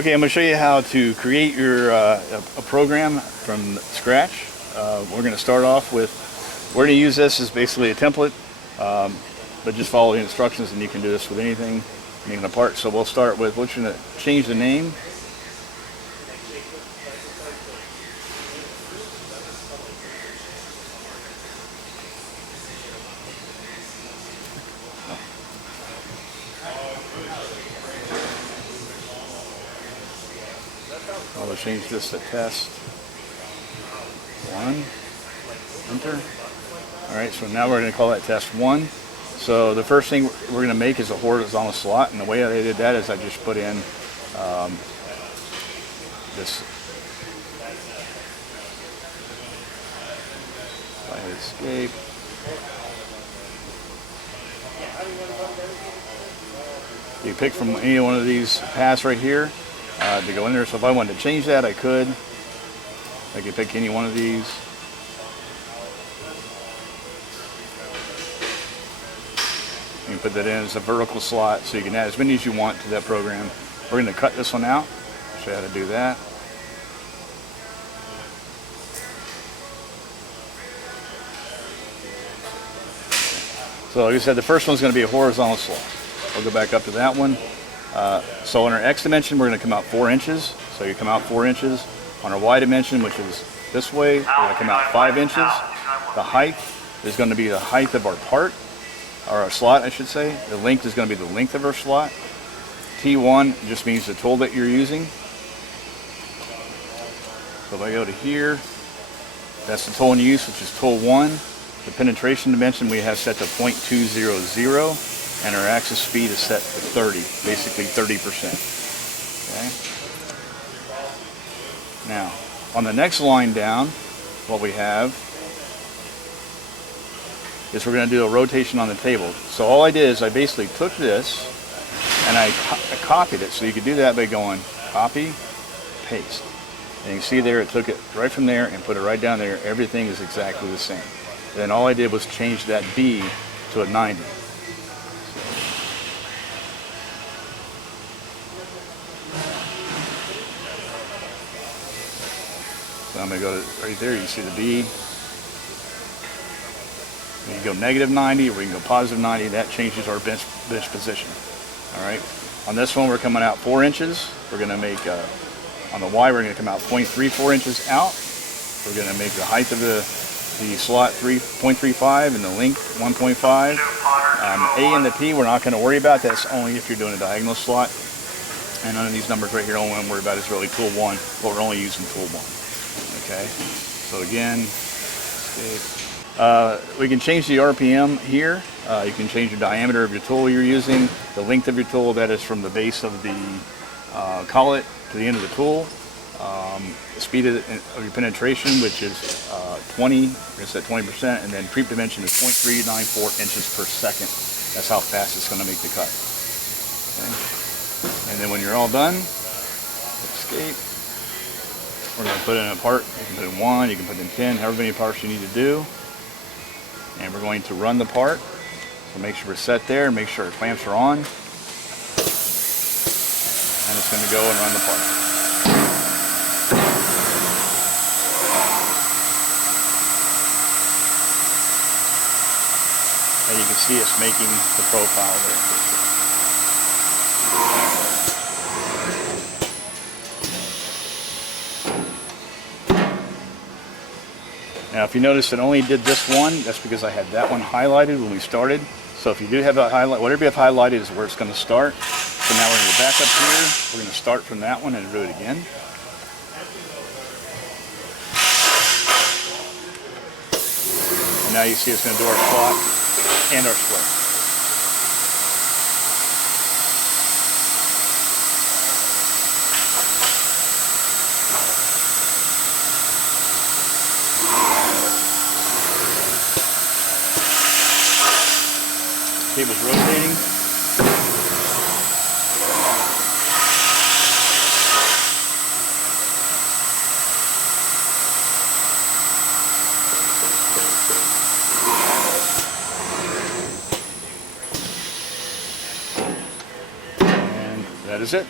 Okay, I'm going to show you how to create your a program from scratch. We're going to start off with where to use this is basically a template, but just follow the instructions and you can do this with anything, making a part. So we'll start with, we're going to change the name. I'll change this to test 1, enter. Alright, so now we're going to call that test 1. So the first thing we're going to make is a horizontal slot, and the way I did that is I just put in this escape. You pick from any one of these paths right here to go in there. So if I wanted to change that, I could. I could pick any one of these. You can put that in as a vertical slot, so you can add as many as you want to that program. We're going to cut this one out. Show you how to do that. So like I said, the first one's going to be a horizontal slot. We'll go back up to that one. So on our X dimension, we're going to come out 4 inches. So you come out 4 inches. On our Y dimension, which is this way, we're going to come out 5 inches. The height is going to be the height of our part, or our slot, I should say. The length is going to be the length of our slot. T1 just means the tool that you're using. So if I go to here, that's the tool in use, which is tool 1. The penetration dimension we have set to 0.200, and our axis speed is set to 30, basically 30%. Okay. Now, on the next line down, what we have is we're going to do a rotation on the table. So all I did is I basically took this and I copied it. So you could do that by going copy, paste. And you can see there it took it right from there and put it right down there. Everything is exactly the same. Then all I did was change that B to a 90. So I'm going to go to right there, you can see the B. We can go negative 90 or we can go positive 90. That changes our bench position. Alright. On this one we're coming out 4 inches. We're going to make, on the Y we're going to come out 0.34 inches out. We're going to make the height of the slot 3.35 and the length 1.5. A and the P we're not going to worry about. That's only if you're doing a diagonal slot. And none of these numbers right here, all I'm worried about is really tool 1, but we're only using tool 1. Okay, so again, we can change the RPM here. You can change the diameter of your tool you're using, the length of your tool, that is from the base of the collet to the end of the tool. The speed of your penetration, which is 20, we're going to set 20%, and then creep dimension is 0.394 inches per second. That's how fast it's going to make the cut. Okay. And then when you're all done, escape. We're going to put in a part. You can put in 1, you can put in 10, however many parts you need to do. And we're going to run the part. So make sure we're set there and make sure our clamps are on. And it's going to go and run the part. And you can see it's making the profile there. Now if you notice it only did this one, that's because I had that one highlighted when we started. So if you do have that highlight, whatever you have highlighted is where it's going to start. So now we're going to go back up here, we're going to start from that one and do it again. And now you see it's going to do our slot and our square. Table's rotating. And that is it.